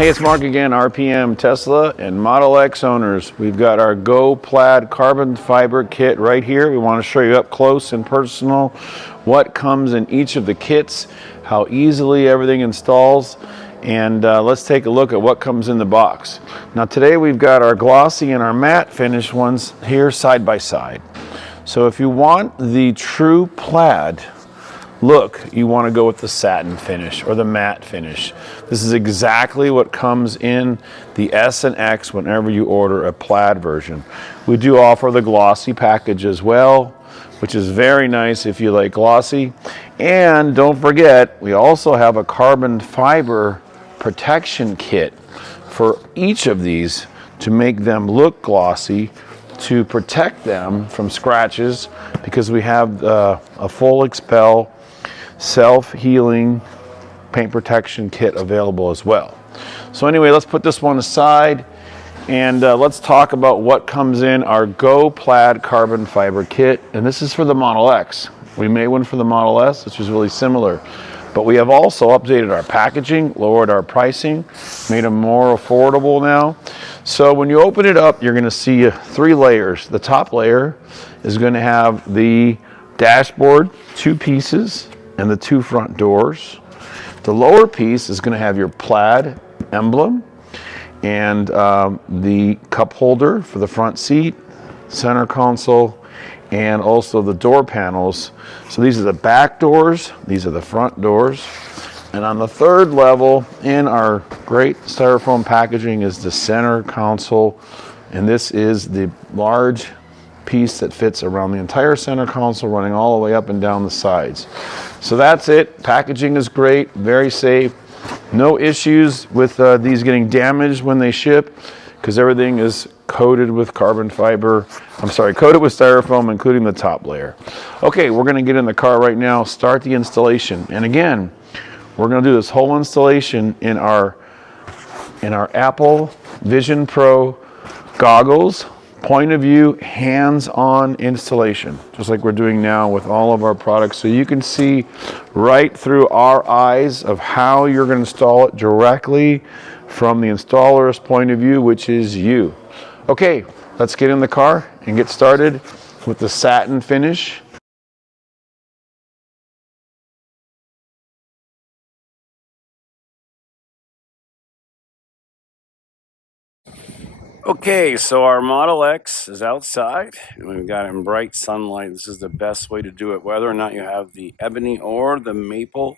Hey, it's Mark again, RPM Tesla and Model X owners. We've got our Go Plaid carbon fiber kit right here. We want to show you up close and personal what comes in each of the kits, how easily everything installs, and let's take a look at what comes in the box. Now today we've got our glossy and our matte finish ones here side by side. So if you want the true plaid look, you want to go with the satin finish or the matte finish. This is exactly what comes in the S and X whenever you order a plaid version. We do offer the glossy package as well, which is very nice if you like glossy. And don't forget, we also have a carbon fiber protection kit for each of these to make them look glossy, to protect them from scratches, because we have a full expel self-healing paint protection kit available as well. So anyway, let's put this one aside and let's talk about what comes in our Go Plaid carbon fiber kit. And this is for the Model X. We made one for the Model S, which is really similar. But we have also updated our packaging, lowered our pricing, made them more affordable now. So when you open it up, you're going to see 3 layers. The top layer is going to have the dashboard, 2 pieces, and the 2 front doors. The lower piece is going to have your plaid emblem and the cup holder for the front seat, center console, and also the door panels. So these are the back doors, these are the front doors. And on the 3rd level in our great styrofoam packaging is the center console, and this is the large piece that fits around the entire center console, running all the way up and down the sides. So that's it. Packaging is great, very safe. No issues with these getting damaged when they ship, because everything is coated with carbon fiber. Coated with styrofoam, including the top layer. Okay, we're going to get in the car right now, start the installation. And again, we're going to do this whole installation in our Apple Vision Pro goggles. Point of view, hands-on installation, just like we're doing now with all of our products. So you can see right through our eyes of how you're going to install it directly from the installer's point of view, which is you. Okay, let's get in the car and get started with the satin finish. Okay, so our Model X is outside, and we've got it in bright sunlight. This is the best way to do it, whether or not you have the ebony or the maple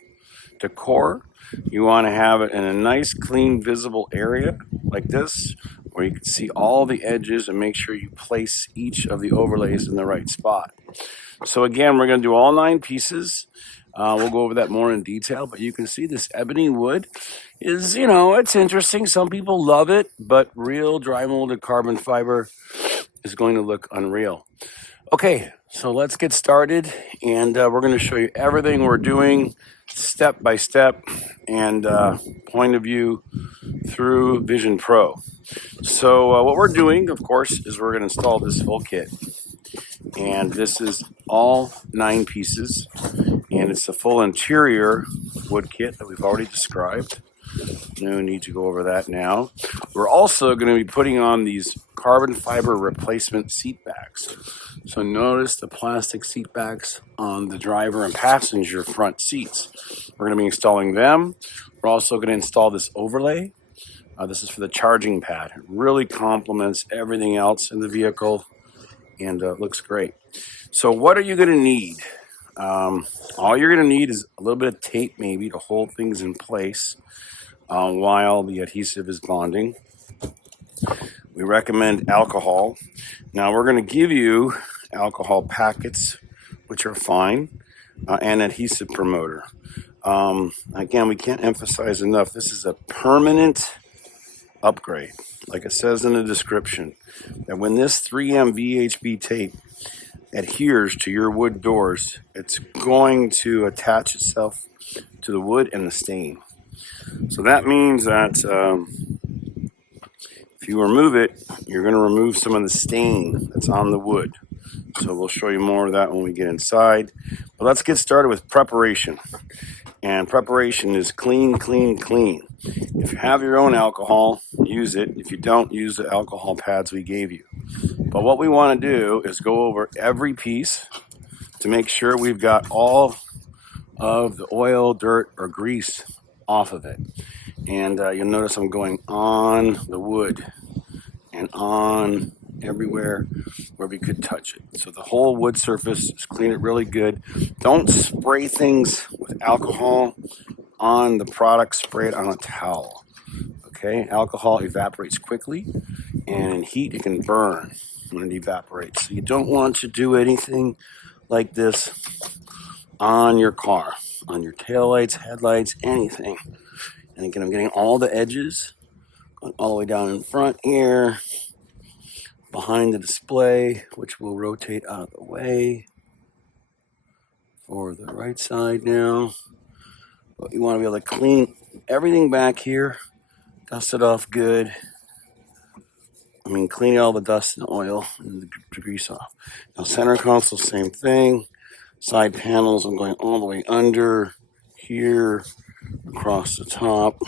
decor. You want to have it in a nice, clean, visible area like this, where you can see all the edges and make sure you place each of the overlays in the right spot. So again, we're going to do all 9 pieces. We'll go over that more in detail, but you can see this ebony wood is, it's interesting. Some people love it, but real dry molded carbon fiber is going to look unreal. Okay, so let's get started, and we're going to show you everything we're doing step by step and point of view through Vision Pro. So what we're doing, of course, is we're going to install this full kit. And this is all 9 pieces, and it's the full interior wood kit that we've already described. No need to go over that now. We're also going to be putting on these carbon fiber replacement seat backs. So notice the plastic seat backs on the driver and passenger front seats. We're going to be installing them. We're also going to install this overlay. This is for the charging pad. It really complements everything else in the vehicle, and looks great. So what are you going to need? All you're going to need is a little bit of tape, maybe, to hold things in place while the adhesive is bonding. We recommend alcohol. Now we're going to give you alcohol packets, which are fine, and adhesive promoter. Again, we can't emphasize enough, this is a permanent upgrade. Like it says in the description, that when this 3M VHB tape adheres to your wood doors, it's going to attach itself to the wood and the stain. So that means that if you remove it, you're going to remove some of the stain that's on the wood. So we'll show you more of that when we get inside. But let's get started with preparation. And preparation is clean, clean, clean. If you have your own alcohol, use it. If you don't, use the alcohol pads we gave you. But what we want to do is go over every piece to make sure we've got all of the oil, dirt, or grease off of it. And you'll notice I'm going on the wood and on everywhere where we could touch it. So the whole wood surface, just clean it really good. Don't spray things with alcohol on the product, spray it on a towel. Okay, alcohol evaporates quickly, and in heat it can burn when it evaporates. So you don't want to do anything like this on your car, on your taillights, headlights, anything. And again, I'm getting all the edges, going all the way down in front here, behind the display, which will rotate out of the way for the right side now. But you want to be able to clean everything back here, dust it off good. Clean all the dust and oil and the grease off. Now, center console, same thing. Side panels, I'm going all the way under here, across the top,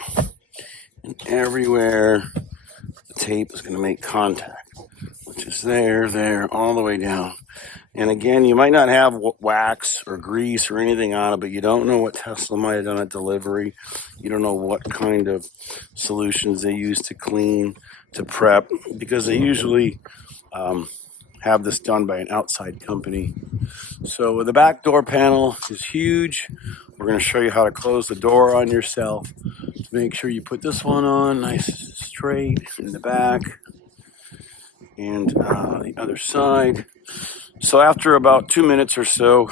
and everywhere the tape is going to make contact, which is there, all the way down. And again, you might not have wax or grease or anything on it, but you don't know what Tesla might have done at delivery. You don't know what kind of solutions they use to clean, to prep, because they usually have this done by an outside company. So the back door panel is huge. We're going to show you how to close the door on yourself. To make sure you put this one on nice straight in the back, and the other side. So after about 2 minutes or so,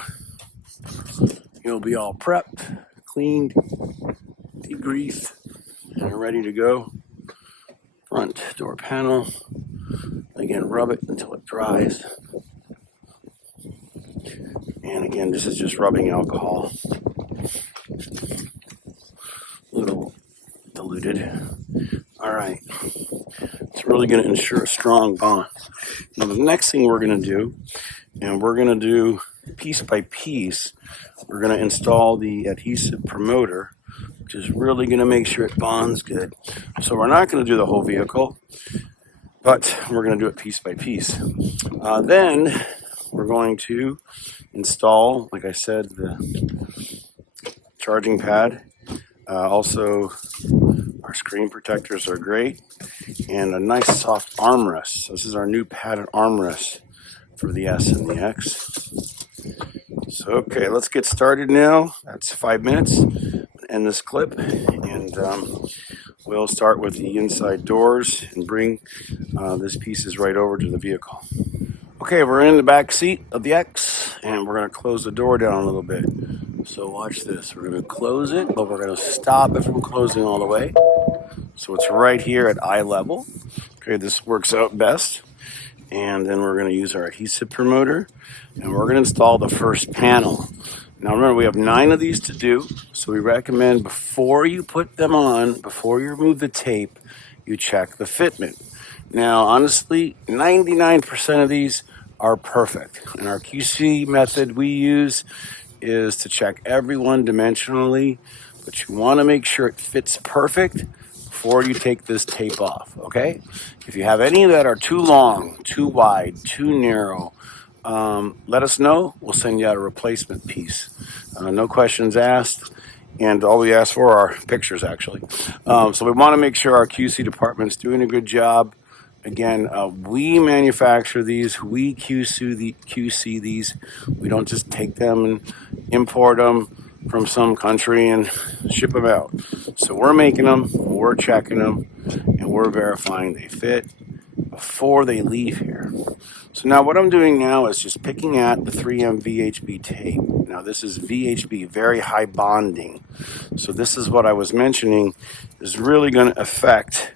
you'll be all prepped, cleaned, degreased, and ready to go. Front door panel. Again, rub it until it dries. And again, this is just rubbing alcohol. A little diluted. All right. It's really going to ensure a strong bond. Now, the next thing we're going to do, and we're going to do piece by piece, we're going to install the adhesive promoter, which is really going to make sure it bonds good. So we're not going to do the whole vehicle, but we're going to do it piece by piece. Then we're going to install, like I said, the charging pad. Also, our screen protectors are great, and a nice soft armrest. So this is our new padded armrest for the S and the X. So, okay, let's get started now. That's 5 minutes. End this clip, and we'll start with the inside doors and bring this pieces right over to the vehicle. Okay, we're in the back seat of the X, and we're going to close the door down a little bit. So watch this. We're going to close it, but we're going to stop it from closing all the way. So it's right here at eye level. Okay, this works out best. And then we're going to use our adhesive promoter, and we're going to install the first panel. Now remember, we have 9 of these to do, so we recommend before you put them on, before you remove the tape, you check the fitment. Now, honestly, 99% of these are perfect. And our QC method we use is to check every one dimensionally, but you want to make sure it fits perfect before you take this tape off, okay? If you have any that are too long, too wide, too narrow, let us know. We'll send you out a replacement piece. No questions asked, and all we ask for are pictures, actually. So we want to make sure our QC department's doing a good job. Again, we manufacture these, we QC these. We don't just take them and import them from some country and ship them out. So we're making them, we're checking them, and we're verifying they fit before they leave here. So now what I'm doing now is just picking at the 3M VHB tape. Now this is VHB, very high bonding. So this is what I was mentioning is really going to affect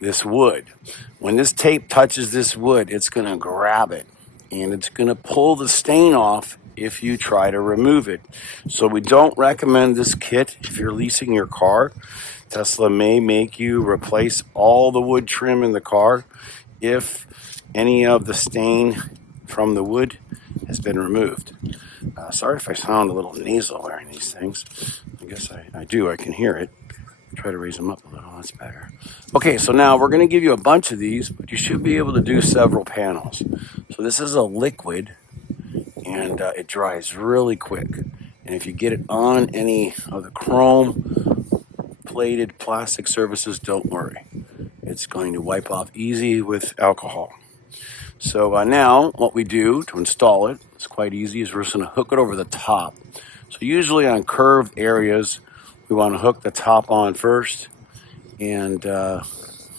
this wood. When this tape touches this wood, it's going to grab it, and it's going to pull the stain off if you try to remove it. So we don't recommend this kit if you're leasing your car. Tesla may make you replace all the wood trim in the car if any of the stain from the wood has been removed. Sorry if I sound a little nasal wearing these things. I guess I do. I can hear it. Try to raise them up a little, that's better. Okay, so now we're gonna give you a bunch of these, but you should be able to do several panels. So this is a liquid, and it dries really quick. And if you get it on any of the chrome plated plastic surfaces, don't worry. It's going to wipe off easy with alcohol. So now what we do to install it, it's quite easy, is we're just gonna hook it over the top. So usually on curved areas, we wanna hook the top on first, and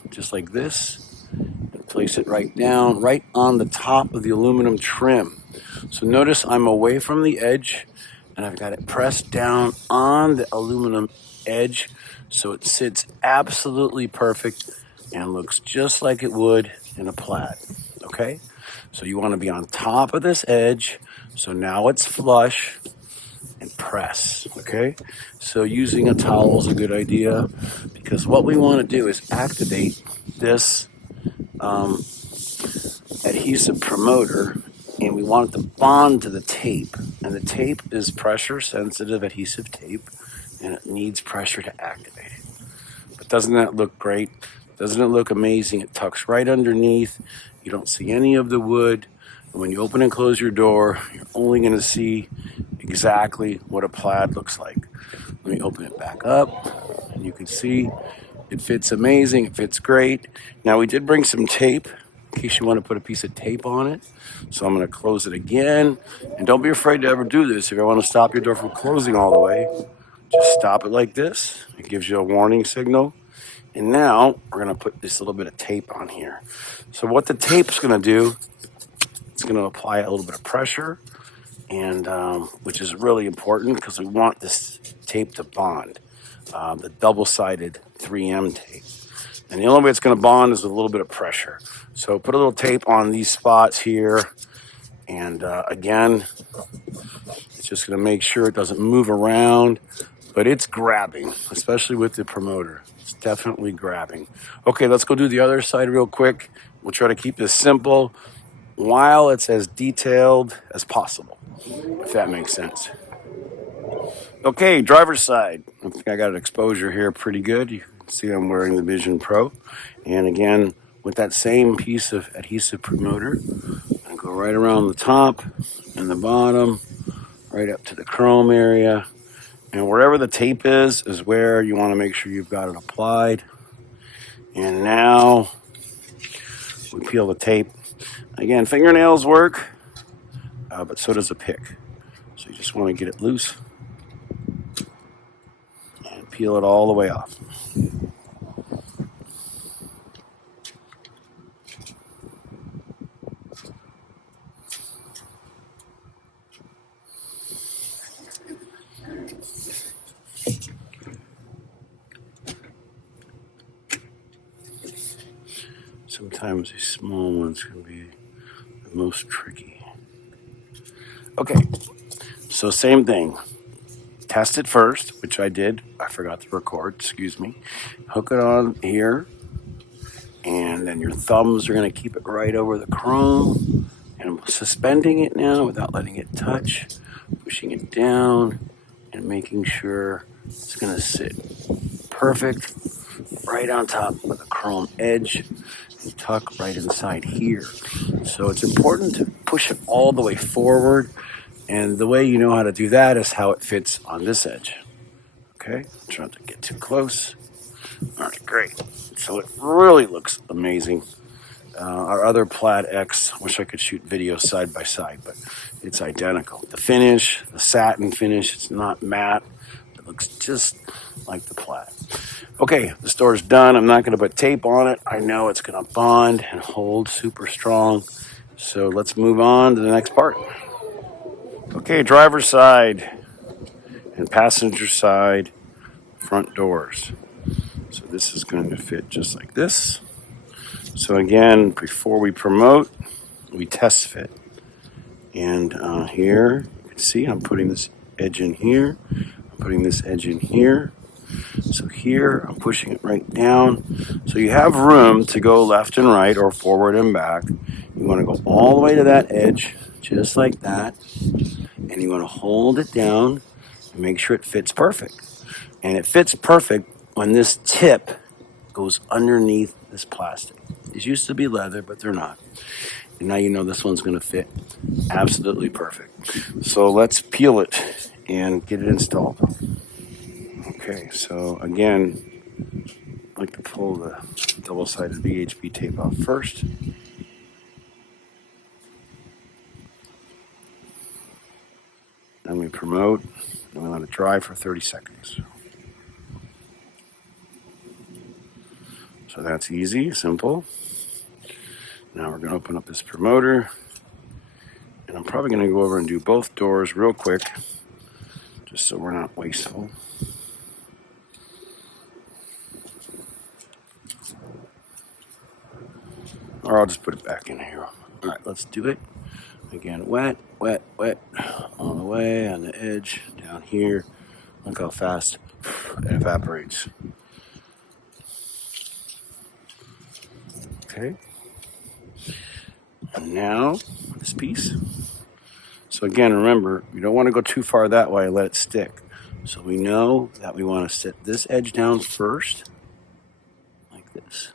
just like this, and place it right down, right on the top of the aluminum trim. So notice I'm away from the edge, and I've got it pressed down on the aluminum edge, so it sits absolutely perfect and looks just like it would in a plaid, okay? So you want to be on top of this edge, so now it's flush, and press, okay? So using a towel is a good idea, because what we want to do is activate this adhesive promoter, and we want it to bond to the tape. And the tape is pressure sensitive adhesive tape, and it needs pressure to activate it. But doesn't that look great? Doesn't it look amazing? It tucks right underneath. You don't see any of the wood. And when you open and close your door, you're only going to see exactly what a plaid looks like. Let me open it back up, and you can see it fits amazing. It fits great. Now, we did bring some tape in case you want to put a piece of tape on it. So I'm going to close it again. And don't be afraid to ever do this. If you want to stop your door from closing all the way, just stop it like this. It gives you a warning signal. And now we're going to put this little bit of tape on here. So what the tape's going to do, it's going to apply a little bit of pressure, and which is really important because we want this tape to bond, the double-sided 3M tape. And the only way it's going to bond is with a little bit of pressure. So put a little tape on these spots here, and again, it's just going to make sure it doesn't move around, but it's grabbing, especially with the promoter. It's definitely grabbing. Okay, let's go do the other side real quick. We'll try to keep this simple while it's as detailed as possible, if that makes sense. Okay, driver's side. I think I got an exposure here pretty good. You can see I'm wearing the Vision Pro. And again, with that same piece of adhesive promoter, I go right around the top and the bottom, right up to the chrome area. And wherever the tape is where you want to make sure you've got it applied. And now we peel the tape. Again, fingernails work, but so does a pick. So you just want to get it loose and peel it all the way off. Sometimes these small ones can be the most tricky. Okay, so same thing. Test it first, which I did. I forgot to record, excuse me. Hook it on here, and then your thumbs are going to keep it right over the chrome. And I'm suspending it now without letting it touch, pushing it down, and making sure it's going to sit perfect right on top of the chrome edge and tuck right inside here. So it's important to push it all the way forward, and the way you know how to do that is how it fits on this edge. Okay, try not to get too close. All right, great. So it really looks amazing. Our other Plaid X, wish I could shoot videos side by side, but it's identical. The finish, the satin finish, it's not matte. It looks just like the Plaid. Okay, the store's done. I'm not going to put tape on it. I know it's going to bond and hold super strong. So let's move on to the next part. Okay, driver's side and passenger side front doors. So this is going to fit just like this. So again, before we promote, we test fit. And here, you can see I'm putting this edge in here. I'm putting this edge in here. So here, I'm pushing it right down. So you have room to go left and right or forward and back. You want to go all the way to that edge, just like that. And you want to hold it down and make sure it fits perfect. And it fits perfect when this tip goes underneath this plastic. These used to be leather, but they're not. And now you know this one's going to fit absolutely perfect. So let's peel it and get it installed. Okay, so again, I like to pull the double-sided VHB tape off first. Then we promote, and we let it dry for 30 seconds. So that's easy, simple. Now we're going to open up this promoter, and I'm probably going to go over and do both doors real quick, just so we're not wasteful. Or I'll just put it back in here. All right, let's do it. Again, wet, wet, wet, all the way on the edge, down here. Look how fast it evaporates. Okay. And now, this piece. So again, remember, you don't want to go too far that way, let it stick. So we know that we want to set this edge down first, like this.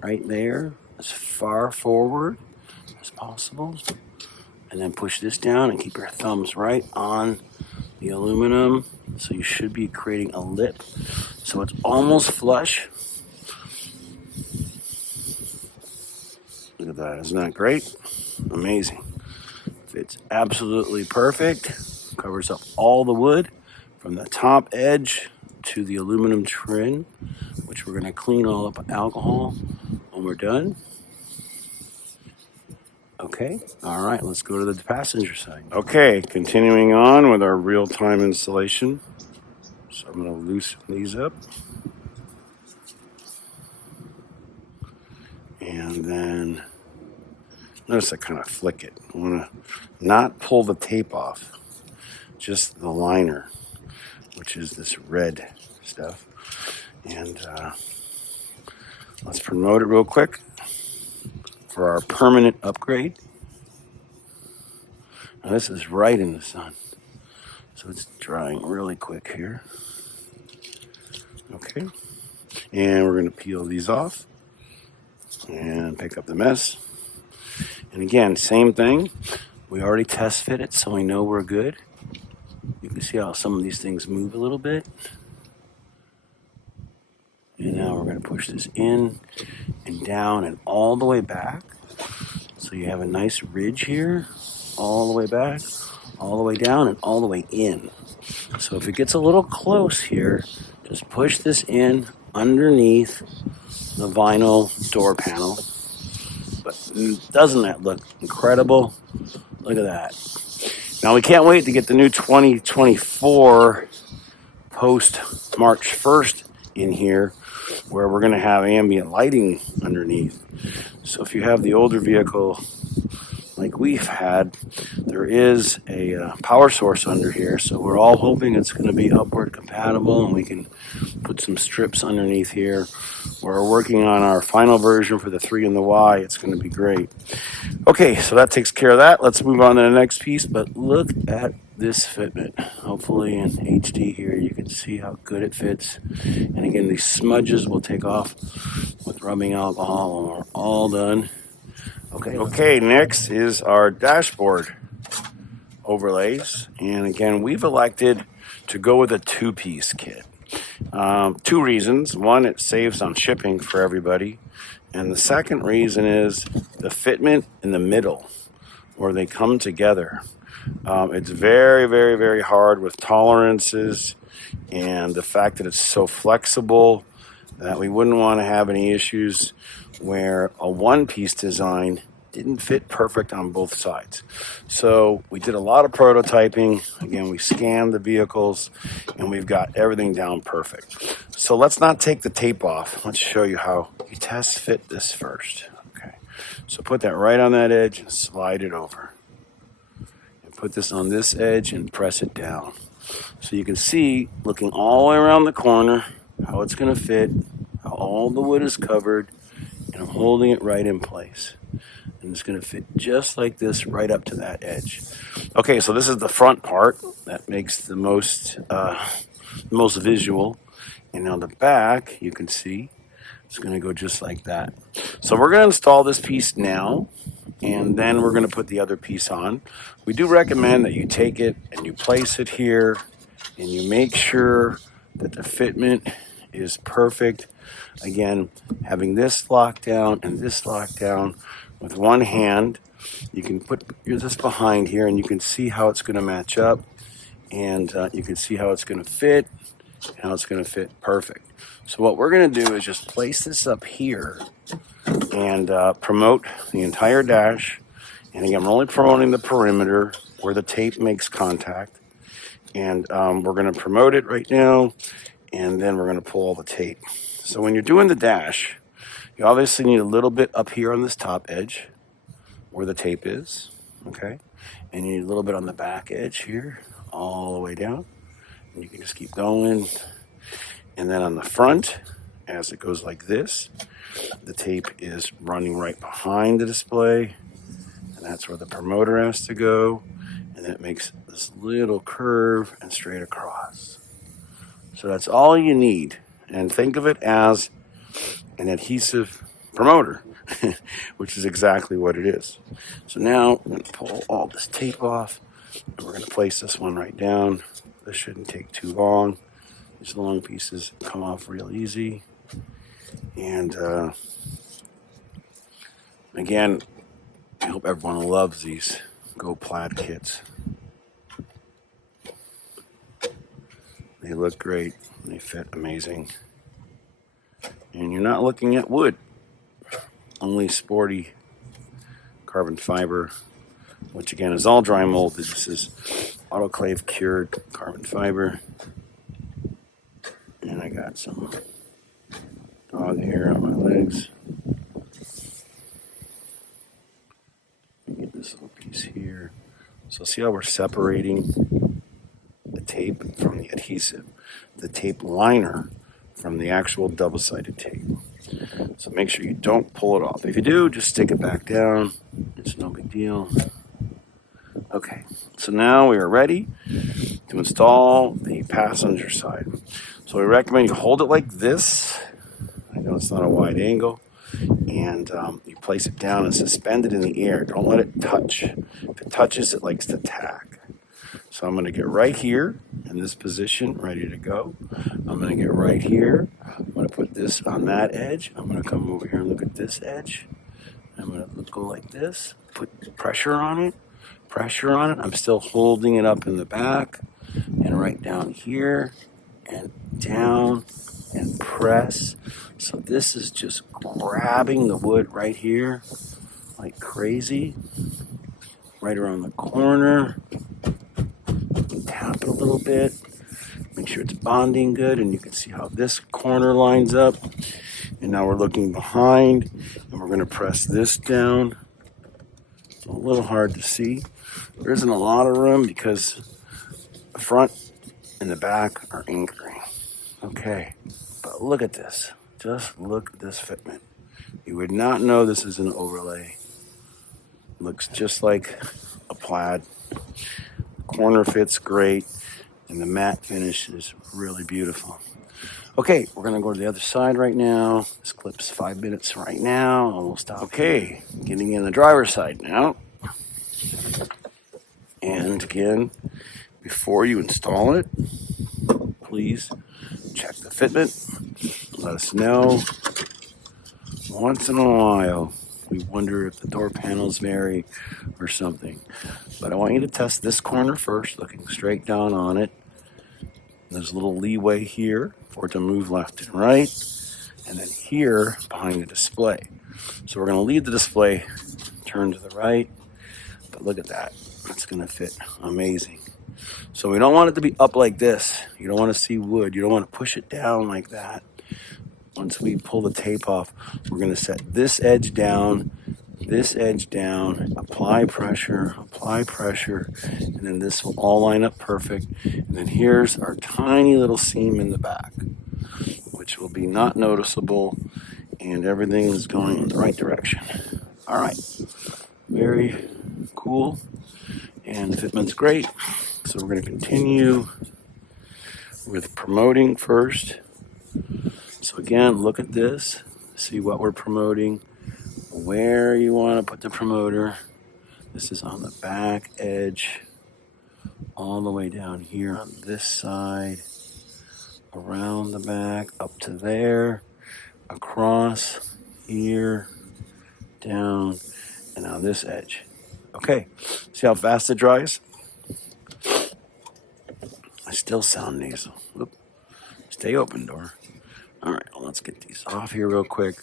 Right there, as far forward as possible. And then push this down and keep your thumbs right on the aluminum. So you should be creating a lip. So it's almost flush. Look at that, isn't that great? Amazing. Fits absolutely perfect. Covers up all the wood from the top edge to the aluminum trim, which we're gonna clean all up with alcohol when we're done. Okay, all right, let's go to the passenger side. Okay, continuing on with our real-time installation. So I'm gonna loosen these up. And then, notice I kind of flick it. I wanna not pull the tape off, just the liner, which is this red stuff. And let's promote it real quick for our permanent upgrade. Now this is right in the sun, so it's drying really quick here. Okay, and we're gonna peel these off and pick up the mess. And again, same thing. We already test fit it, so we know we're good. You can see how some of these things move a little bit. And now we're going to push this in and down and all the way back. So you have a nice ridge here, all the way back, all the way down, and all the way in. So if it gets a little close here, just push this in underneath the vinyl door panel. But doesn't that look incredible? Look at that. Now we can't wait to get the new 2024 post March 1st in here, where we're going to have ambient lighting underneath. So if you have the older vehicle like we've had, there is a power source under here. So we're all hoping it's going to be upward compatible and we can put some strips underneath here. We're working on our final version for the 3 and the Y. It's going to be great. Okay, so that takes care of that. Let's move on to the next piece. But look at this fitment. Hopefully in HD here you can see how good it fits. And again, these smudges will take off with rubbing alcohol when we're all done. Okay, next is our dashboard overlays. And again, we've elected to go with a 2-piece kit. 2 reasons. One, it saves on shipping for everybody. And the second reason is the fitment in the middle, where they come together. It's very, very, very hard with tolerances and the fact that it's so flexible that we wouldn't want to have any issues where a 1-piece design didn't fit perfect on both sides. So we did a lot of prototyping. Again, we scanned the vehicles and we've got everything down perfect. So let's not take the tape off. Let's show you how you test fit this first. Okay, so put that right on that edge and slide it over. And put this on this edge and press it down. So you can see, looking all the way around the corner, how it's going to fit, how all the wood is covered, and I'm holding it right in place. And it's going to fit just like this right up to that edge. Okay, so this is the front part that makes the most visual. And on the back, you can see it's going to go just like that. So we're going to install this piece now, and then we're going to put the other piece on. We do recommend that you take it and you place it here, and you make sure that the fitment is perfect. Again, having this locked down and this locked down with one hand, you can put this behind here, and you can see how it's going to match up, and you can see how it's going to fit, and how it's going to fit perfect. So what we're going to do is just place this up here and promote the entire dash. And again, we're only promoting the perimeter where the tape makes contact. And we're going to promote it right now, and then we're going to pull all the tape. So when you're doing the dash, you obviously need a little bit up here on this top edge where the tape is, okay? And you need a little bit on the back edge here, all the way down. And you can just keep going. And then on the front, as it goes like this, the tape is running right behind the display, and that's where the promoter has to go, and it makes this little curve and straight across. So that's all you need, and think of it as an adhesive promoter, which is exactly what it is. So now I'm going to pull all this tape off, and we're going to place this one right down. This shouldn't take too long. These long pieces come off real easy. And again, I hope everyone loves these Go Plaid kits. They look great. They fit amazing. And you're not looking at wood. Only sporty carbon fiber, which again is all dry molded. This is autoclave cured carbon fiber. And I got some dog hair on my legs. Get this little piece here. So see how we're separating the tape from the adhesive, the tape liner from the actual double-sided tape. So make sure you don't pull it off. If you do, just stick it back down. It's no big deal. Okay, so now we are ready to install the passenger side. So we recommend you hold it like this. I know it's not a wide angle. And you place it down and suspend it in the air. Don't let it touch. If it touches, it likes to tack. So I'm going to get right here in this position, ready to go. I'm going to get right here. I'm going to put this on that edge. I'm going to come over here and look at this edge. I'm going to go like this, put pressure on it, pressure on it. I'm still holding it up in the back, and right down here, and down, and press. So this is just grabbing the wood right here like crazy, right around the corner. Tap it a little bit, make sure it's bonding good, and you can see how this corner lines up. And now we're looking behind, and we're going to press this down. It's a little hard to see. There isn't a lot of room because the front and the back are anchoring. Okay, but look at this. Just look at this fitment. You would not know this is an overlay. Looks just like a plaid. Corner fits great, and the matte finish is really beautiful. Okay, we're gonna go to the other side right now. This clip's 5 minutes right now, and we'll stop. Okay, getting in the driver's side now. And again, before you install it, please check the fitment. Let us know. Once in a while, we wonder if the door panels vary or something. But I want you to test this corner first, looking straight down on it. There's a little leeway here for it to move left and right. And then here, behind the display. So we're going to leave the display, turn to the right. But look at that. It's going to fit amazing. So we don't want it to be up like this. You don't want to see wood. You don't want to push it down like that. Once we pull the tape off, we're going to set this edge down, apply pressure, and then this will all line up perfect. And then here's our tiny little seam in the back, which will be not noticeable, and everything is going in the right direction. All right, very cool, and the fitment's great. So we're going to continue with promoting first. So again, look at this, see what we're promoting, where you want to put the promoter. This is on the back edge, all the way down here on this side, around the back, up to there, across here, down, and on this edge. Okay, see how fast it dries? I still sound nasal. Whoop. Stay open, door. All right, well, let's get these off here real quick.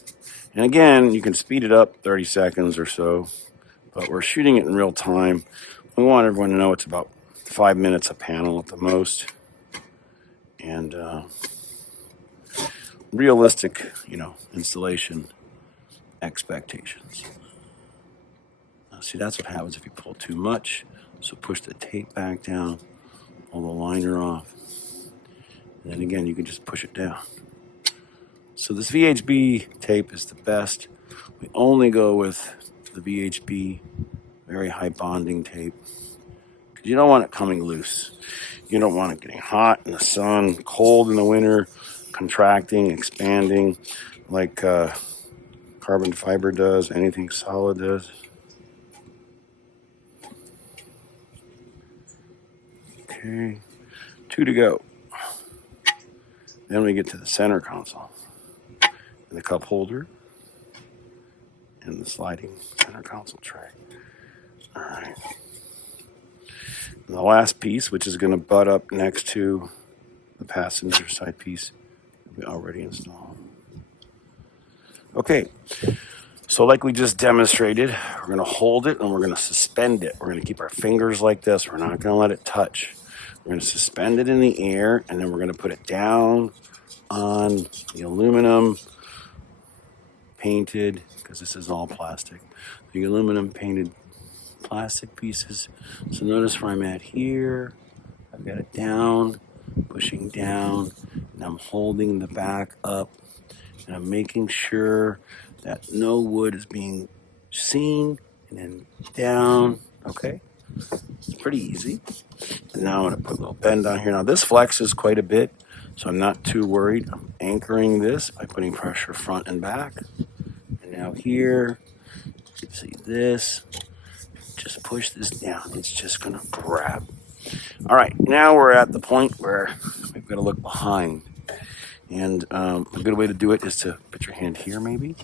And again, you can speed it up 30 seconds or so, but we're shooting it in real time. We want everyone to know it's about 5 minutes a panel at the most. And realistic, installation expectations. Now, see, that's what happens if you pull too much. So push the tape back down, pull the liner off. And then again, you can just push it down. So this VHB tape is the best. We only go with the VHB, very high bonding tape, because you don't want it coming loose. You don't want it getting hot in the sun, cold in the winter, contracting, expanding, like carbon fiber does, anything solid does. Okay, 2 to go. Then we get to the center console, and the cup holder, and the sliding center console tray. All right. And the last piece, which is going to butt up next to the passenger side piece, we already installed. Okay, so like we just demonstrated, we're going to hold it and we're going to suspend it. We're going to keep our fingers like this. We're not going to let it touch. We're going to suspend it in the air, and then we're going to put it down on the aluminum painted, because this is all plastic, the aluminum painted plastic pieces. So notice where I'm at here. I've got it down, pushing down, and I'm holding the back up, and I'm making sure that no wood is being seen, and then down. Okay, it's pretty easy. And now I'm going to put a little bend on here. Now this flexes quite a bit, so I'm not too worried. I'm anchoring this by putting pressure front and back. And now here, you can see this. Just push this down. It's just going to grab. All right, now we're at the point where we've got to look behind. And a good way to do it is to put your hand here maybe,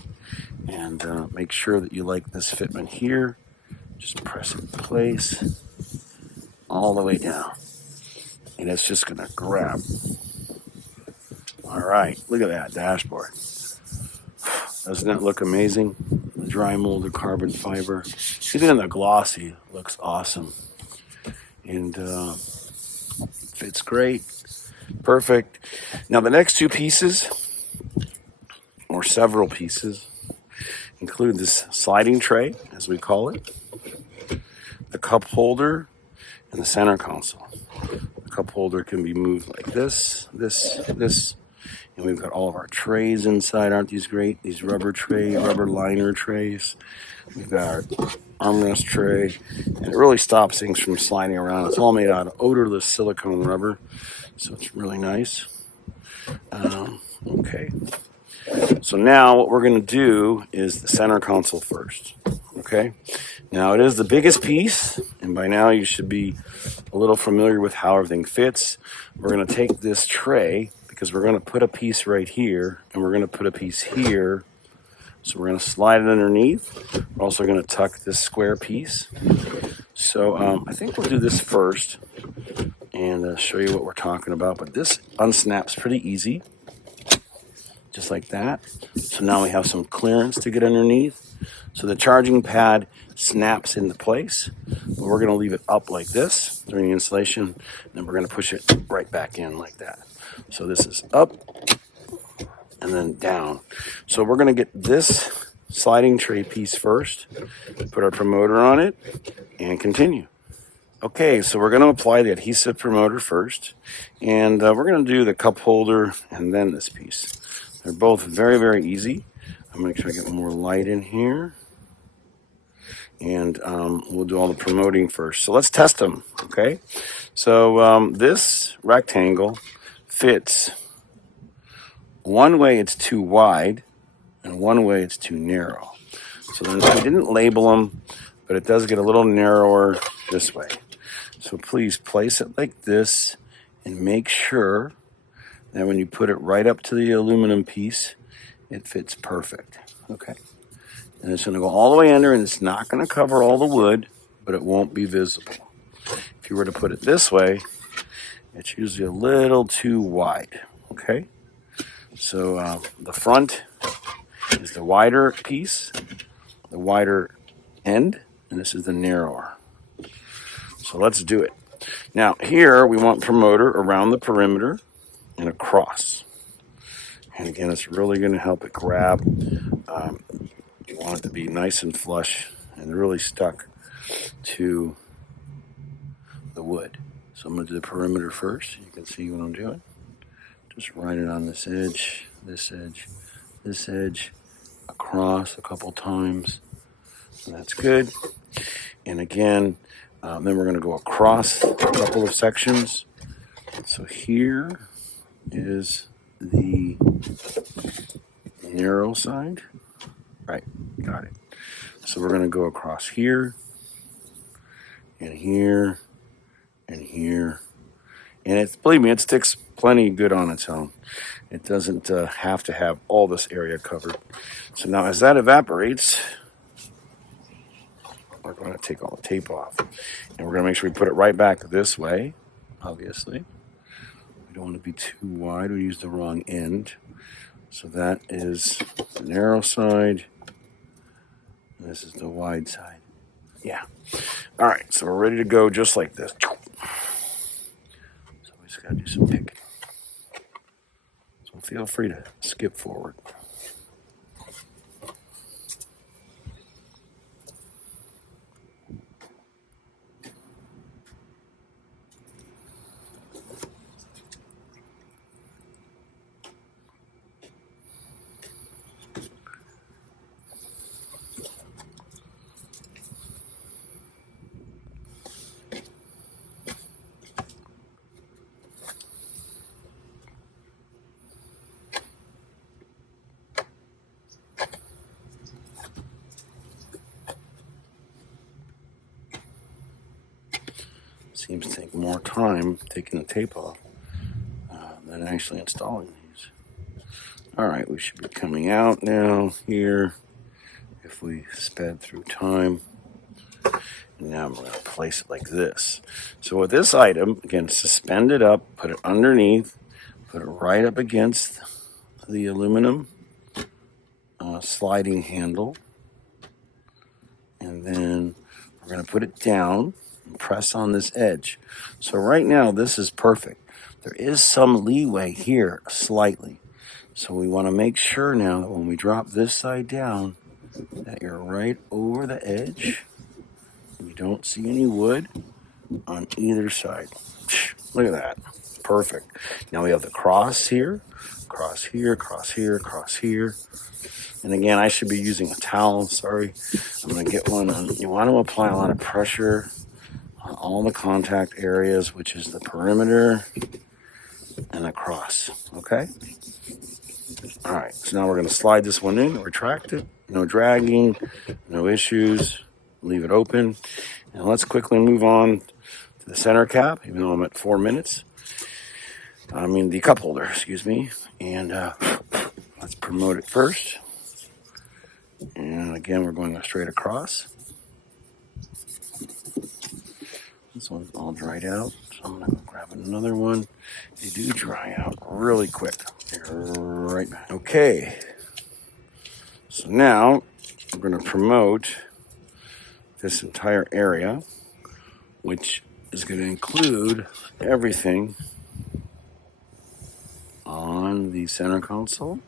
and make sure that you like this fitment here. Just press it in place all the way down. And it's just going to grab. All right, look at that dashboard. Doesn't that look amazing? The dry molded carbon fiber. Even in the glossy, looks awesome. And fits great. Perfect. Now the next 2 pieces, or several pieces, include this sliding tray, as we call it, the cup holder, and the center console. The cup holder can be moved like this, and we've got all of our trays inside. Aren't these great? These rubber liner trays. We've got our armrest tray, and it really stops things from sliding around. It's all made out of odorless silicone rubber, so it's really nice. Okay. So now what we're going to do is the center console first. Okay. Now it is the biggest piece, and by now you should be a little familiar with how everything fits. We're going to take this tray, because we're going to put a piece right here, and we're going to put a piece here. So we're going to slide it underneath. We're also going to tuck this square piece. So I think we'll do this first and show you what we're talking about. But this unsnaps pretty easy, just like that. So now we have some clearance to get underneath. So the charging pad snaps into place, but we're going to leave it up like this during the installation, and then we're going to push it right back in like that. So this is up and then down. So we're going to get this sliding tray piece first, put our promoter on it, and continue. Okay, so we're going to apply the adhesive promoter first, and we're going to do the cup holder and then this piece. They're both very, very easy. I'm going to try to get more light in here, and we'll do all the promoting first. So let's test them, okay? So this rectangle fits one way it's too wide and one way it's too narrow. So then we didn't label them, but it does get a little narrower this way. So please place it like this and make sure that when you put it right up to the aluminum piece, it fits perfect. Okay. And it's going to go all the way under, and it's not going to cover all the wood, but it won't be visible. If you were to put it this way, it's usually a little too wide. Okay. So the front is the wider piece, the wider end, and this is the narrower. So let's do it. Now here we want promoter around the perimeter and across. And again, it's really going to help it grab. You want it to be nice and flush and really stuck to the wood. So I'm going to do the perimeter first. You can see what I'm doing. Just write it on this edge, this edge, this edge, across a couple times. And that's good. And again, then we're going to go across a couple of sections. So here is the narrow side. Right, got it. So we're going to go across here, and here, and here. And it's, believe me, it sticks plenty good on its own. It doesn't have to have all this area covered. So now as that evaporates, we're going to take all the tape off. And we're going to make sure we put it right back this way, obviously. We don't want to be too wide. We use the wrong end. So that is the narrow side. And this is the wide side. Yeah. All right, so we're ready to go just like this. So we just got to do some picking. So feel free to skip forward. Seems to take more time taking the tape off than actually installing these. All right, we should be coming out now here if we sped through time. And now I'm going to place it like this. So with this item, again, suspend it up, put it underneath, put it right up against the aluminum sliding handle. And then we're going to put it down and press on this edge. So right now, this is perfect. There is some leeway here, slightly. So we want to make sure now that when we drop this side down, that you're right over the edge. You don't see any wood on either side. Look at that. Perfect. Now we have the cross here, cross here, cross here, cross here. And again, I should be using a towel. Sorry. I'm going to get one on. You want to apply a lot of pressure on all the contact areas, which is the perimeter and across. Okay? All right. So now we're going to slide this one in, retract it. No dragging, no issues. Leave it open. And let's quickly move on to the center cap, even though I'm at 4 minutes. I mean, the cup holder, excuse me. And let's promote it first. And again, we're going straight across. This one's all dried out, so I'm going to grab another one. They do dry out really quick. Right back. Okay. So now we're going to promote this entire area, which is going to include everything on the center console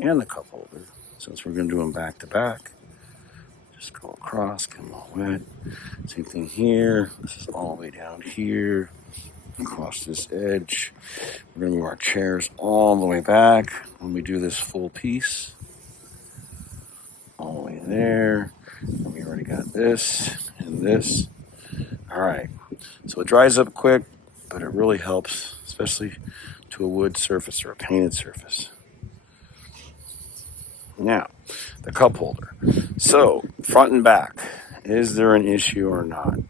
and the cup holder. Since we're going to do them back to back, just go across, get them all wet. Same thing here. This is all the way down here, across this edge. We're going to move our chairs all the way back when we do this full piece. All the way there. And we already got this and this. All right. So it dries up quick, but it really helps, especially to a wood surface or a painted surface. Now, the cup holder. So, front and back, is there an issue or not?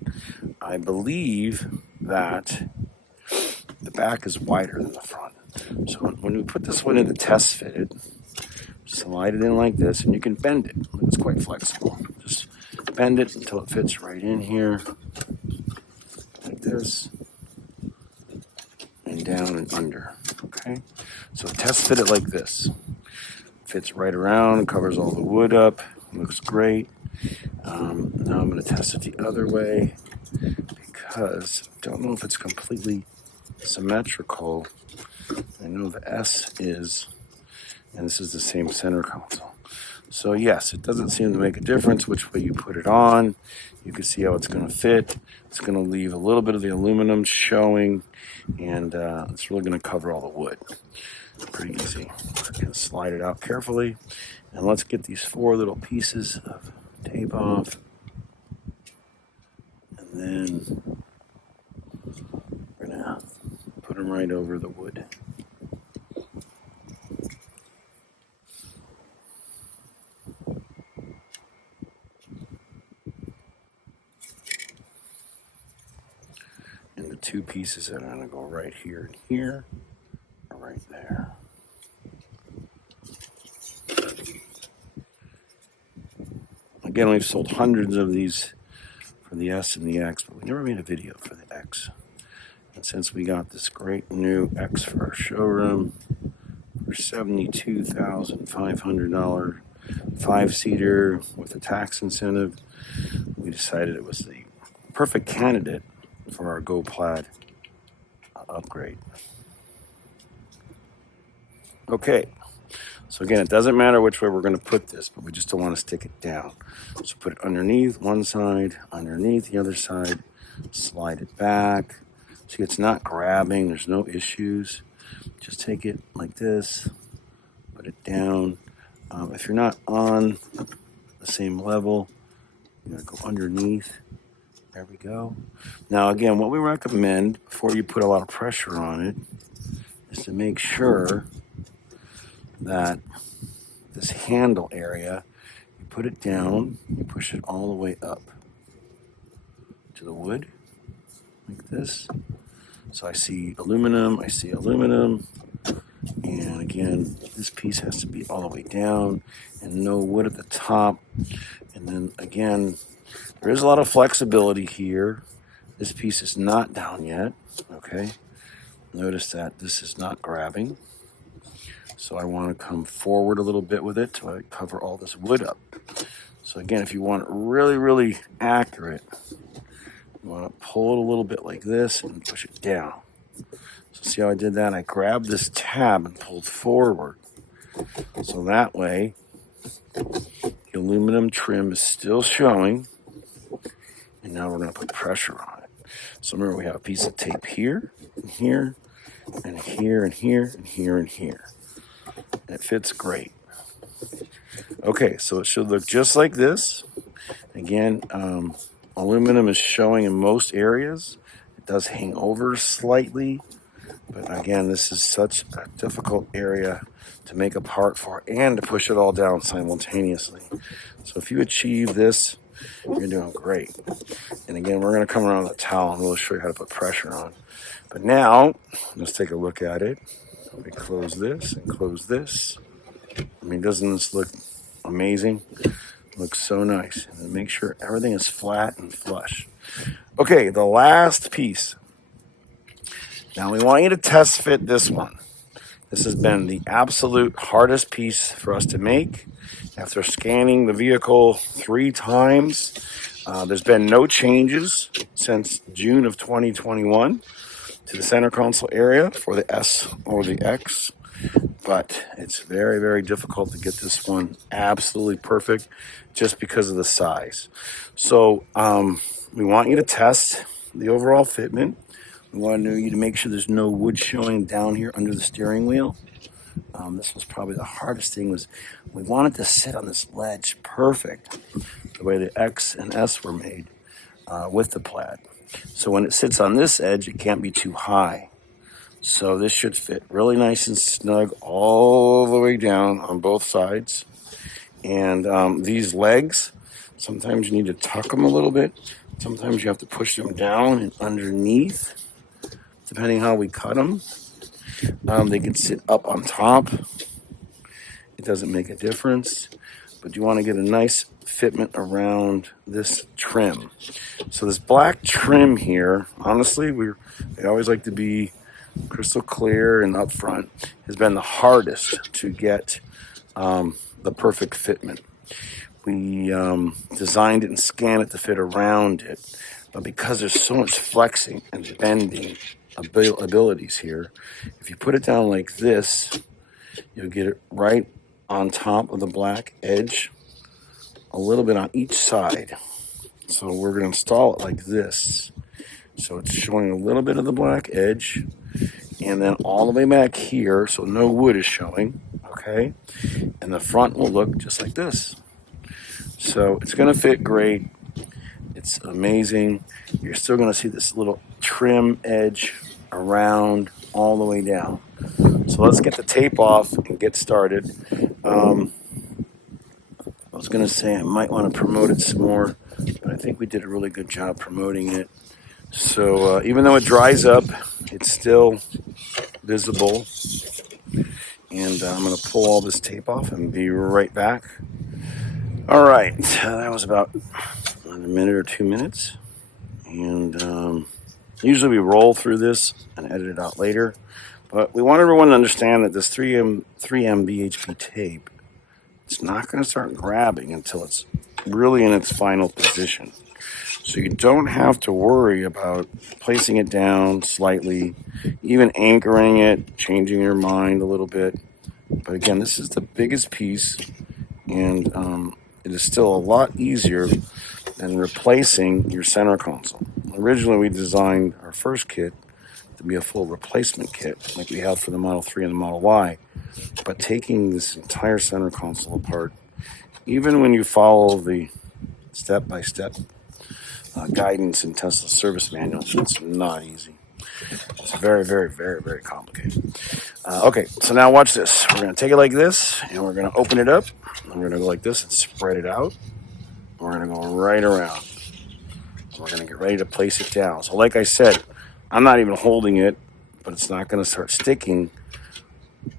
I believe that the back is wider than the front. So when we put this one in the test fitted, slide it in like this, and you can bend it. It's quite flexible. Just bend it until it fits right in here, like this, and down and under. Okay? So test fit it like this. Fits right around, covers all the wood up, looks great. Now I'm going to test it the other way because I don't know if it's completely symmetrical. I know the S is, and this is the same center console. So yes, it doesn't seem to make a difference which way you put it on. You can see how it's going to fit. It's going to leave a little bit of the aluminum showing, and it's really going to cover all the wood. Pretty easy. Just slide it out carefully, and let's get these 4 little pieces of tape off, and then we're going to put them right over the wood. And the 2 pieces that are going to go right here and here are right there. Again, we've sold hundreds of these for the S and the X, but we never made a video for the X. And since we got this great new X for our showroom for $72,500, 5-seater with a tax incentive, we decided it was the perfect candidate for our Go Plaid upgrade. Okay, so again, it doesn't matter which way we're going to put this, but we just don't want to stick it down. So put it underneath one side, underneath the other side, slide it back. See, it's not grabbing, there's no issues. Just take it like this, put it down. If you're not on the same level, you're going to go underneath. There we go. Now again, what we recommend before you put a lot of pressure on it is to make sure that this handle area, you put it down, you push it all the way up to the wood, like this. So I see aluminum, and again, this piece has to be all the way down, and no wood at the top. And then again, there is a lot of flexibility here. This piece is not down yet, okay? Notice that this is not grabbing. So I want to come forward a little bit with it to cover all this wood up. So again, if you want it really, really accurate, you want to pull it a little bit like this and push it down. So see how I did that? I grabbed this tab and pulled forward. So that way, the aluminum trim is still showing. And now we're going to put pressure on it. So remember, we have a piece of tape here, and here, and here, and here, and here, and here. And it fits great. Okay, so it should look just like this. Again, aluminum is showing in most areas. It does hang over slightly. But again, this is such a difficult area to make a part for and to push it all down simultaneously. So if you achieve this, you're doing great. And again, we're going to come around the towel and we'll show you how to put pressure on. But now, let's take a look at it. We close this and close this. I mean, doesn't this look amazing? It looks so nice. And make sure everything is flat and flush. Okay, the last piece. Now we want you to test fit this one. This has been the absolute hardest piece for us to make. After scanning the vehicle 3 times, there's been no changes since June of 2021 to the center console area for the S or the X. But it's very, very difficult to get this one absolutely perfect just because of the size. So we want you to test the overall fitment. We want you to make sure there's no wood showing down here under the steering wheel. This was probably the hardest thing, was we wanted to sit on this ledge perfect, the way the X and S were made with the Plaid. So when it sits on this edge, it can't be too high. So this should fit really nice and snug all the way down on both sides. And these legs, sometimes you need to tuck them a little bit. Sometimes you have to push them down and underneath, depending how we cut them. They can sit up on top. It doesn't make a difference, but you want to get a nice fitment around this trim. So this black trim here, honestly, I always like to be crystal clear and upfront, has been the hardest to get the perfect fitment. We designed it and scanned it to fit around it, but because there's so much flexing and bending abilities here, if you put it down like this, you'll get it right on top of the black edge, a little bit on each side. So we're going to install it like this. So it's showing a little bit of the black edge, and then all the way back here, so no wood is showing, okay? And the front will look just like this. So it's going to fit great. It's amazing. You're still going to see this little trim edge around all the way down. So let's get the tape off and get started. I was going to say I might want to promote it some more, but I think we did a really good job promoting it. So even though it dries up, it's still visible. And I'm going to pull all this tape off and be right back. All right, that was about a minute or 2 minutes. And usually we roll through this and edit it out later. But we want everyone to understand that this 3M BHP tape, it's not going to start grabbing until it's really in its final position. So you don't have to worry about placing it down slightly, even anchoring it, changing your mind a little bit. But again, this is the biggest piece, and it is still a lot easier than replacing your center console. Originally, we designed our first kit to be a full replacement kit like we have for the Model 3 and the Model Y. But taking this entire center console apart, even when you follow the step-by-step guidance in Tesla's service manual, it's not easy. It's very, very, very, very complicated. Okay, so now watch this. We're going to take it like this, and we're going to open it up. I'm going to go like this and spread it out. We're going to go right around. We're going to get ready to place it down. So like I said, I'm not even holding it, but it's not going to start sticking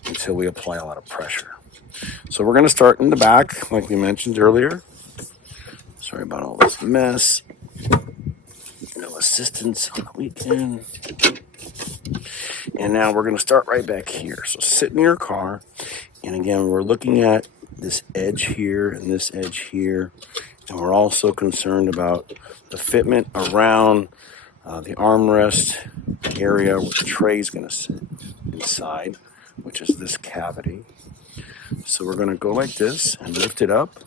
until we apply a lot of pressure. So we're going to start in the back, like we mentioned earlier. Sorry about all this mess. No assistance on the weekend. And now we're going to start right back here. So sit in your car. And again, we're looking at this edge here and this edge here. And we're also concerned about the fitment around the armrest area where the tray is going to sit inside, which is this cavity. So we're going to go like this and lift it up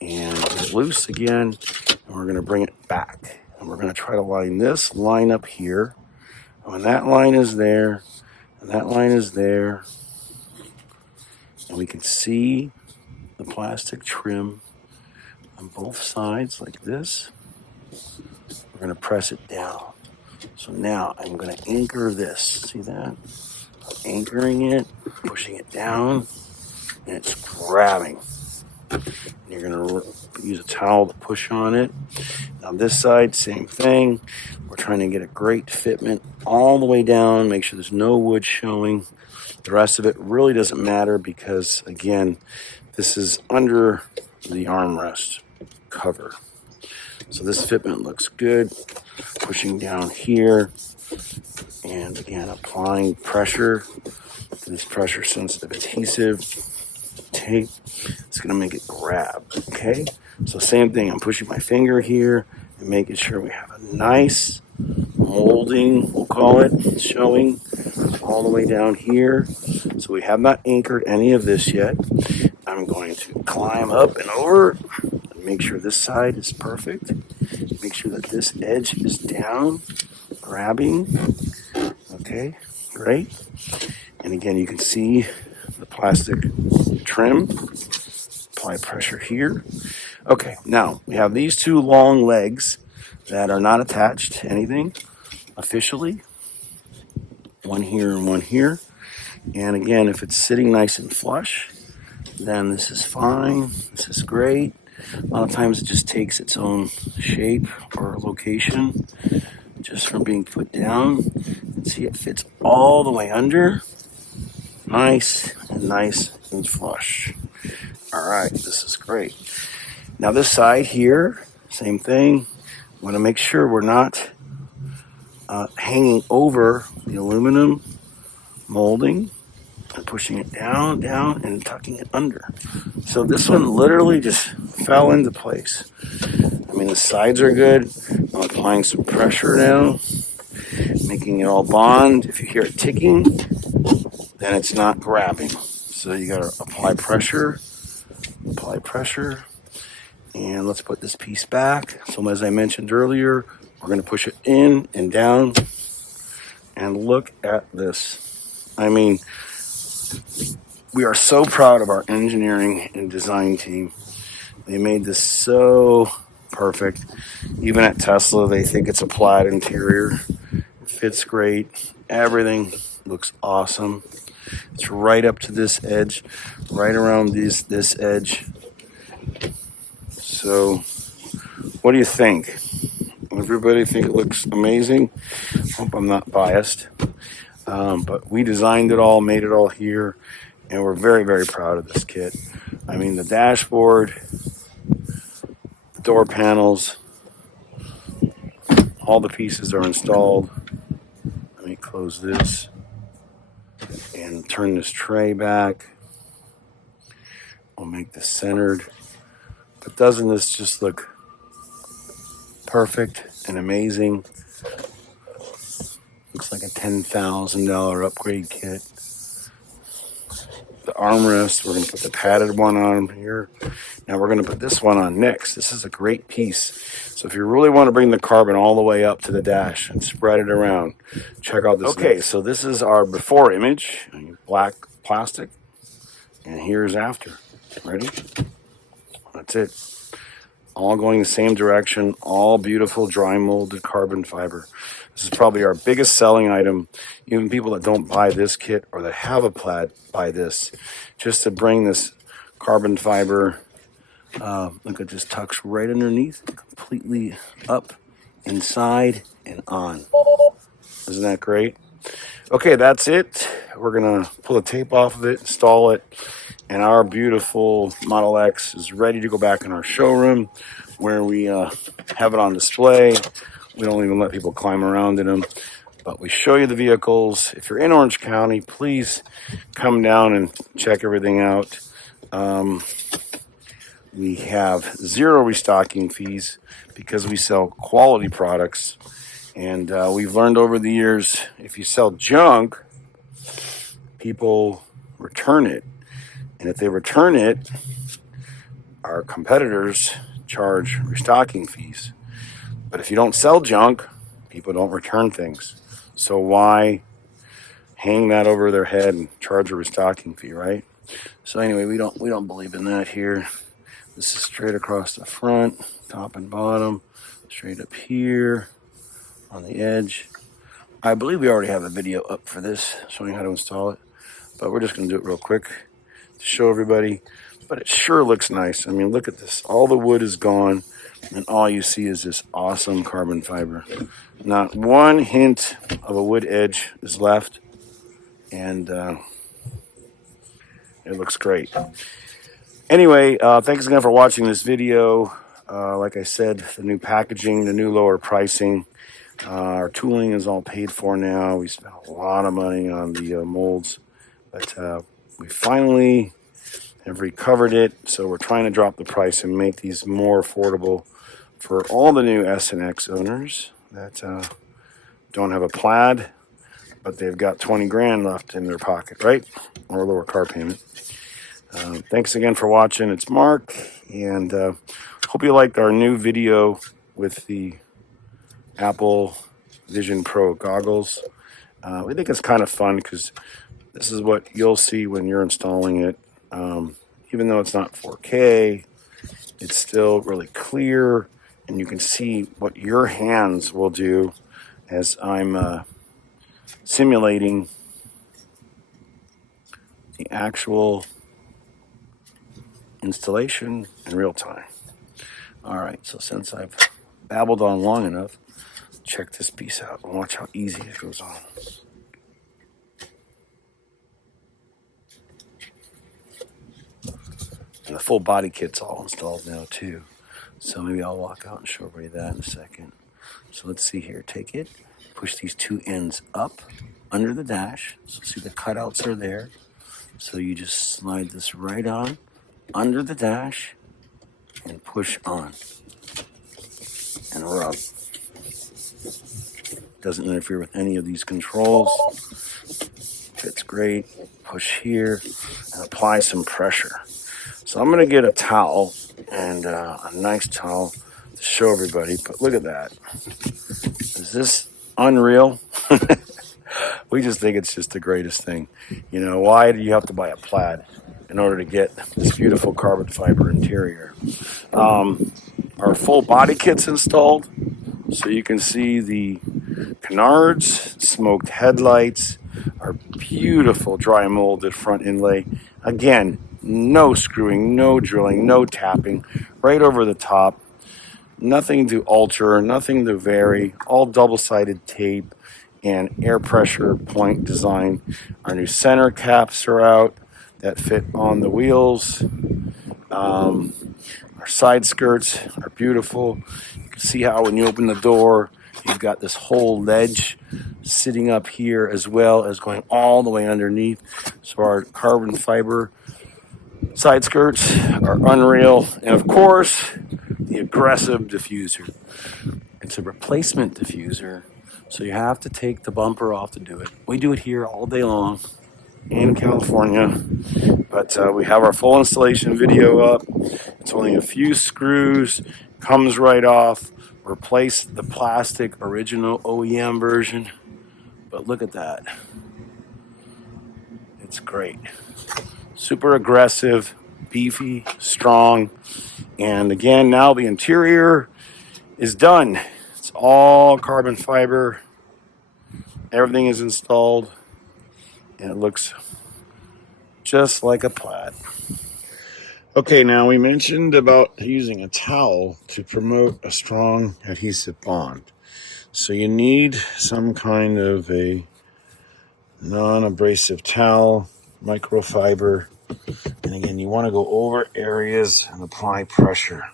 and get it loose again. And we're going to bring it back. And we're going to try to line this line up here. And when that line is there, and that line is there, and we can see the plastic trim on both sides like this, we're going to press it down. So now I'm going to anchor this. See that? I'm anchoring it, pushing it down, and it's grabbing. And you're going to use a towel to push on it. On this side, same thing. We're trying to get a great fitment all the way down, make sure there's no wood showing. The rest of it really doesn't matter because, again, this is under the armrest cover. So this fitment looks good. Pushing down here, and again, applying pressure to this pressure-sensitive adhesive tape. It's going to make it grab, okay? So same thing, I'm pushing my finger here and making sure we have a nice molding, we'll call it, showing all the way down here. So we have not anchored any of this yet. I'm going to climb up and over and make sure this side is perfect. Make sure that this edge is down, grabbing. Okay, great. And again, you can see the plastic trim. Apply pressure here. Okay, now we have these two long legs that are not attached to anything officially. One here and one here. And again, if it's sitting nice and flush, then this is fine. This is great. A lot of times it just takes its own shape or location just from being put down. And see, it fits all the way under. Nice and flush. All right, this is great. Now this side here, same thing. Want to make sure we're not hanging over the aluminum molding and pushing it down, and tucking it under. So this one literally just fell into place. I mean, the sides are good. I'm applying some pressure now, making it all bond. If you hear it ticking, then it's not grabbing. So you gotta apply pressure, and let's put this piece back. So as I mentioned earlier, we're gonna push it in and down, and look at this. I mean, we are so proud of our engineering and design team. They made this so perfect. Even at Tesla, they think it's a plaid interior. It fits great. Everything looks awesome. It's right up to this edge, right around this edge. So, what do you think? Everybody think it looks amazing? Hope I'm not biased. But we designed it all, made it all here, and we're very, very proud of this kit. I mean, the dashboard, the door panels, all the pieces are installed. Let me close this and turn this tray back. We'll make this centered. But doesn't this just look perfect and amazing? Looks like a $10,000 upgrade kit. The armrest, we're going to put the padded one on here. Now we're going to put this one on next. This is a great piece. So if you really want to bring the carbon all the way up to the dash and spread it around, check out this. Okay, so this is our before image, black plastic, and here's after. Ready? That's it. All going the same direction, all beautiful dry molded carbon fiber. This is probably our biggest selling item. Even people that don't buy this kit or that have a plaid buy this. Just to bring this carbon fiber, look, it just tucks right underneath, completely up, inside, and on. Isn't that great? Okay, that's it. We're gonna pull the tape off of it, install it, and our beautiful Model X is ready to go back in our showroom where we have it on display. We don't even let people climb around in them, but we show you the vehicles. If you're in Orange County, please come down and check everything out. We have 0 restocking fees because we sell quality products. And we've learned over the years, if you sell junk, people return it. And if they return it, our competitors charge restocking fees. But if you don't sell junk, people don't return things. So why hang that over their head and charge a restocking fee, right? So anyway, we don't believe in that here. This is straight across the front, top and bottom, straight up here on the edge. I believe we already have a video up for this showing how to install it, but we're just going to do it real quick to show everybody. But it sure looks nice. I mean, look at this. All the wood is gone, and all you see is this awesome carbon fiber. Not one hint of a wood edge is left, and it looks great. Anyway, thanks again for watching this video. Like I said, the new packaging, the new lower pricing. Our tooling is all paid for now. We spent a lot of money on the molds, but we finally have recovered it. So we're trying to drop the price and make these more affordable for all the new S and X owners that don't have a plaid, but they've got 20 grand left in their pocket, right? Or a lower car payment. Thanks again for watching. It's Mark, and hope you liked our new video with the Apple Vision Pro goggles. We think it's kind of fun because this is what you'll see when you're installing it. Even though it's not 4K, it's still really clear, and you can see what your hands will do as I'm simulating the actual installation in real time. All right, so since I've babbled on long enough, check this piece out and watch how easy it goes on. And the full body kit's all installed now too. So maybe I'll walk out and show everybody that in a second. So let's see here. Take it, push these two ends up under the dash. So see the cutouts are there. So you just slide this right on under the dash and push on and rub. Doesn't interfere with any of these controls. Fits great. Push here and apply some pressure. So I'm going to get a towel and a nice towel to show everybody. But look at that. Is this unreal? We just think it's just the greatest thing. You know, why do you have to buy a Plaid in order to get this beautiful carbon fiber interior? Our full body kit's installed. So you can see the canards, smoked headlights, our beautiful dry molded front inlay. Again, no screwing, no drilling, no tapping, right over the top. Nothing to alter, nothing to vary, all double-sided tape and air pressure point design. Our new center caps are out that fit on the wheels. Our side skirts are beautiful. You can see how when you open the door, you've got this whole ledge sitting up here as well as going all the way underneath. So our carbon fiber side skirts are unreal. And of course, the aggressive diffuser. It's a replacement diffuser, so you have to take the bumper off to do it. We do it here all day long in California, but we have our full installation video up. It's only a few screws, comes right off. Replace the plastic original OEM version, but look at that. It's great. Super aggressive, beefy, strong. And again, now the interior is done. It's all carbon fiber. Everything is installed. And it looks just like a Plaid. Okay, now we mentioned about using a towel to promote a strong adhesive bond. So you need some kind of a non-abrasive towel, microfiber. And again, you want to go over areas and apply pressure.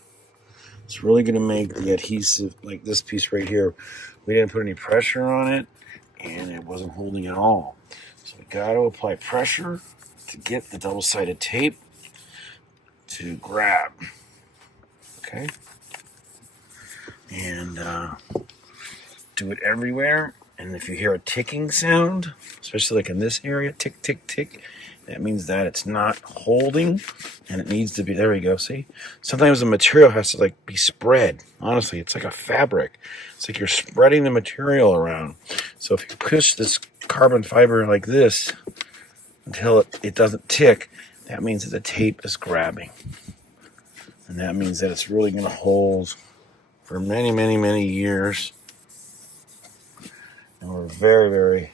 It's really going to make the adhesive, like this piece right here, we didn't put any pressure on it and it wasn't holding at all. So we got to apply pressure to get the double-sided tape to grab. Okay? And do it everywhere. And if you hear a ticking sound, especially like in this area, tick, tick, tick, that means that it's not holding and it needs to be, there we go, see? Sometimes the material has to like be spread. Honestly, it's like a fabric. It's like you're spreading the material around. So if you push this carbon fiber like this until it doesn't tick, that means that the tape is grabbing. And that means that it's really going to hold for many, many, many years. And we're very, very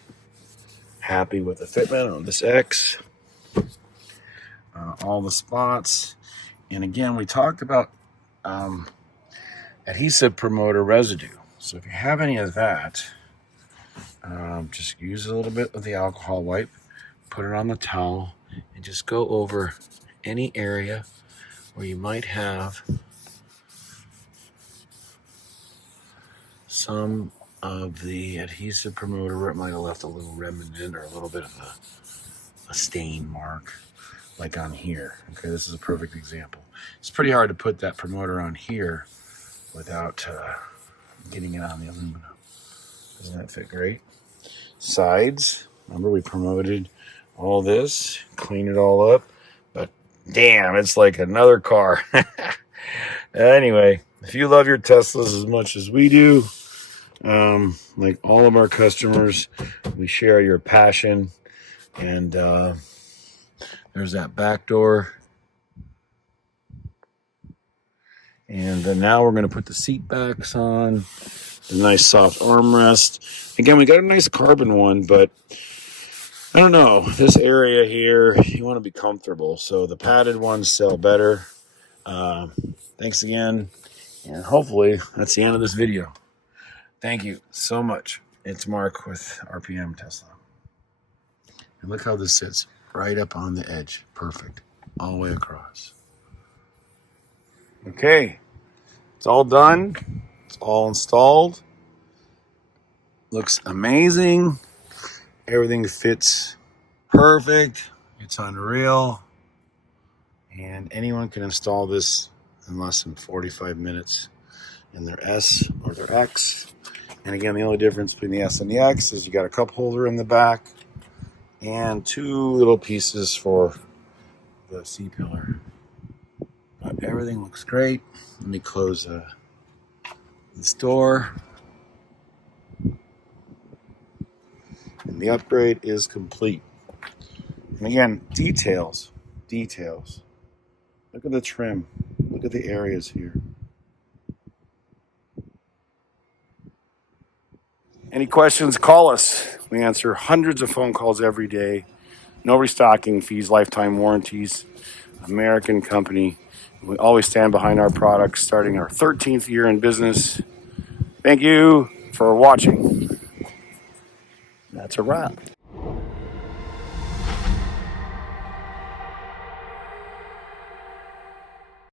happy with the fitment on this X. All the spots. And again, we talked about adhesive promoter residue. So if you have any of that, just use a little bit of the alcohol wipe, put it on the towel, and just go over any area where you might have some of the adhesive promoter where it might have left a little remnant or a little bit of a stain mark, like on here. Okay, this is a perfect example. It's pretty hard to put that promoter on here without getting it on the aluminum. Doesn't that fit great? Sides, remember we promoted all this, clean it all up, but damn, it's like another car. Anyway, if you love your Teslas as much as we do, like all of our customers, we share your passion. And there's that back door. And then now we're going to put the seat backs on, the nice soft armrest. Again, we got a nice carbon one, but I don't know. This area here, you want to be comfortable. So the padded ones sell better. Thanks again. And hopefully that's the end of this video. Thank you so much. It's Mark with RPM Tesla. And look how this sits right up on the edge. Perfect. All the way across. Okay. It's all done. It's all installed. Looks amazing. Everything fits perfect. It's unreal. And anyone can install this in less than 45 minutes in their S or their X. And again, the only difference between the S and the X is you got a cup holder in the back and two little pieces for the C-pillar. But everything looks great. Let me close this door. And the upgrade is complete. And again, details. Look at the trim. Look at the areas here. Any questions, call us. We answer hundreds of phone calls every day. No restocking fees, lifetime warranties. American company. We always stand behind our products, starting our 13th year in business. Thank you for watching. That's a wrap.